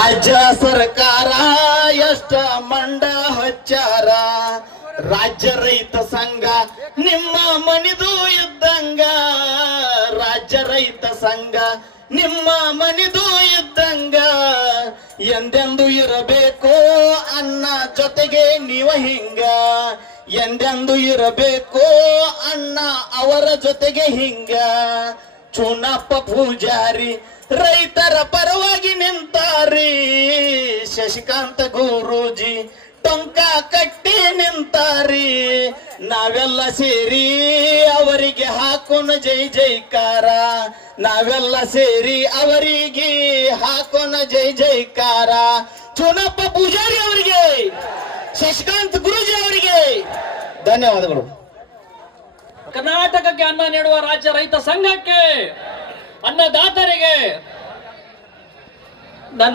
ರಾಜ್ಯ ಸರ್ಕಾರ ಎಷ್ಟ ಮಂಡ ಹಚ್ಚಾರ ರಾಜ್ಯ ರೈತ ಸಂಘ ನಿಮ್ಮ ಮನಿದು ಇದ್ದಂಗ ರಾಜ್ಯ ರೈತ ಸಂಘ ನಿಮ್ಮ ಮನಿದು ಇದ್ದಂಗ ಎಂದೆಂದು ಇರಬೇಕು ಅನ್ನ ಜೊತೆಗೆ ನೀವ ಹಿಂಗ ಎಂದೆಂದು ಇರಬೇಕು ಅಣ್ಣ ಅವರ ಜೊತೆಗೆ ಹಿಂಗ ಚುನಪ್ಪ ಪೂಜಾರಿ ರೈತರ ಪರವಾಗಿ ನಿಂತಾರಿ ಶಶಿಕಾಂತ ಗುರೂಜಿ ಟೊಂಕ ಕಟ್ಟಿ ನಿಂತಾರಿ ನಾವೆಲ್ಲ ಸೇರಿ ಅವರಿಗೆ ಹಾಕೋಣ ಜೈ ಜೈಕಾರ ನಾವೆಲ್ಲ ಸೇರಿ ಅವರಿಗೆ ಹಾಕೋಣ ಜೈ ಜೈಕಾರ ಚುನಪ್ಪ ಪೂಜಾರಿ ಅವರಿಗೆ ಶಶಿಕಾಂತ್ ಗುರೂಜಿ ಅವರಿಗೆ ಧನ್ಯವಾದಗಳು. ಕರ್ನಾಟಕಕ್ಕೆ ಅನ್ನ ನೀಡುವ ರಾಜ್ಯ ರೈತ ಸಂಘಕ್ಕೆ ಅನ್ನದಾತರಿಗೆ ನನ್ನ